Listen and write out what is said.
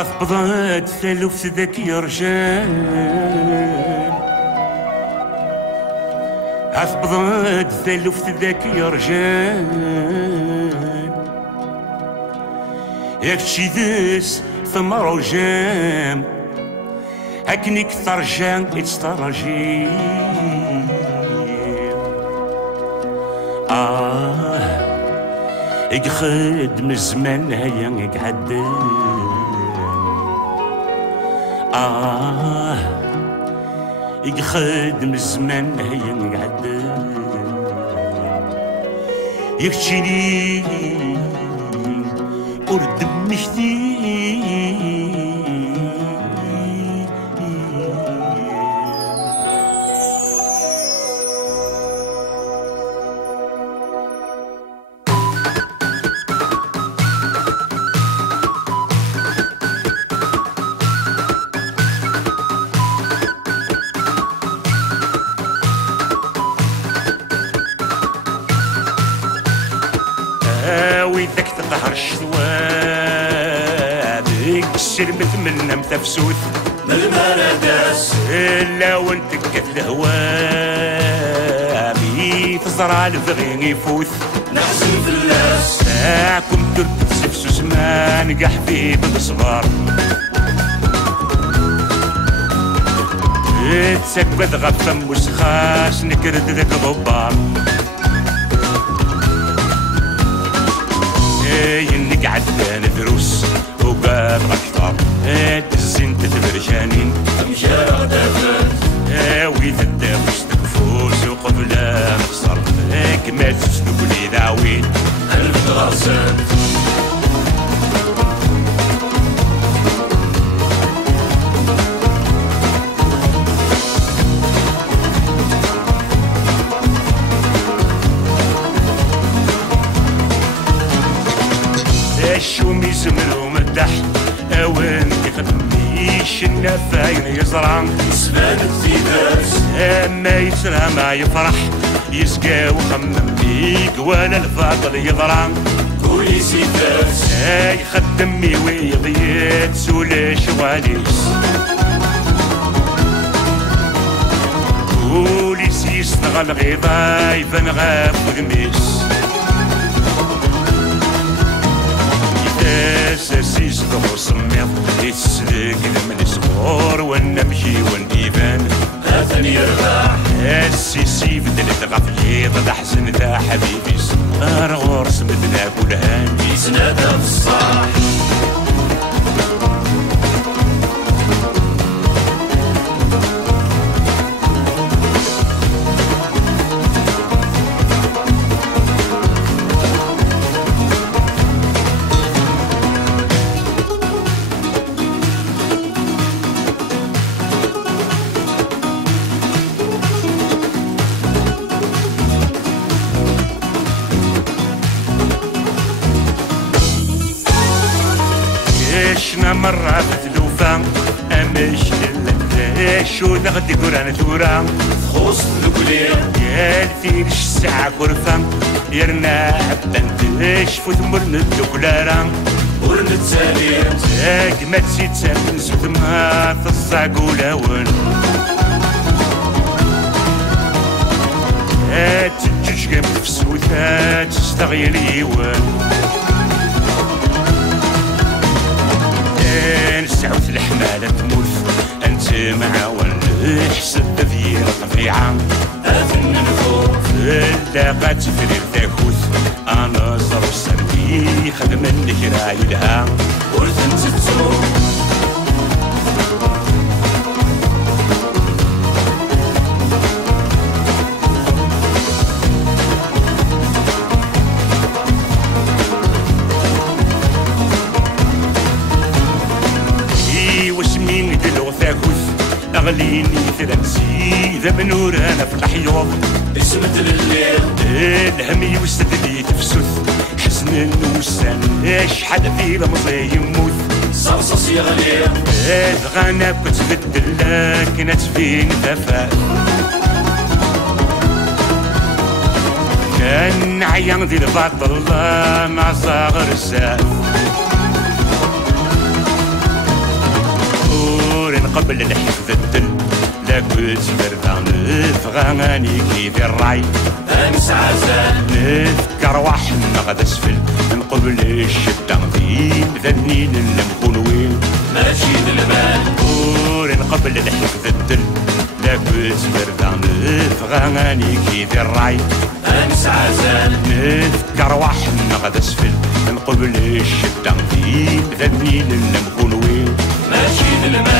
أثبضت ثلث ذاك يرجال، أثبضت ثلث ذاك يرجال، يكشي ذس ثمر وجام أكني كثر جام يتسترجي. يخدم الزمان هيا يقعد، يخدم الزمان هيا يقعد، يكشيني ورد مشتي. ويدك تظهر الشواب الشرمت منا متفسوث من المرداس إلا وانت كت الهوام تزرع البغي يفوت نحزن في اللاس ساكم تربت سفسو زمان قا حبيب بصبار تسكبت غفم وسخاس نكرد ذاك الغبار نقعد ندروس وقال غكتر الزين تتبرجانين مشارع دافت ويذا الدافش تكفوس وقبل نخسر كما تسلك لي دعوين ألف غرسات الشومي زمرو مدح اوان يخدميش النفاين يزرع سفان الزيداس اما يسرى ما يفرح يسقى وخمم بيك ولا الفاضل يضرع كولي سيداس يخدمي ويضيت سولا شواليس كوليس يستغل غيظا يبان غاف وغميس ساسيس ضغو صميض يتسلك لمن صغور ونمشي ونديفان هاثني يرباح السيسي بدلت غفليض الأحزن ذا حبيبي صار غرس مدنا كلهان يسنادى في الصاح عشنا مرة بثلوفة أمش للداش ونغدي قران ثورة خوص القليل يالثير الساعة كرفة يرنا عبان فوت مرن الدكلارة ورن تساليم تاك ما تسيت سامن سوثما تصاق ولاون تجوج قام في السوثات تستغيل يوان نسعوث الحمالة تموت انت معاون حسب في الطبيعة هاثن نفوت لاقات فرير تاكوث انا صرف سروي خدم النكرا يدها ورثن تتسوق واسمين دلو ثاكوث اغليني ثلاثي ذا منور انا في الحيوض اسمت لليل الهم يوسد لي تفسث حسن وسان شحال في رمزي يموت صرصص يا غليل الغانا كتبدل لكن تفين دفا كان عيان ذي الباطل مع صغر الساف قبل الحفظ الدل لا كنت بردان نفغاني كيف الرعي أنس عزال نفكر وحنا غدا اسفل من قبل الشدة غدين ذنين المكون وين ماشي للبال ورين قبل الحفظ الدل لا كنت بردان نفغاني كيف الرعي أنس عزال نفكر وحنا غدا اسفل من قبل الشدة غدين ذنين المكون وين ماشي للبال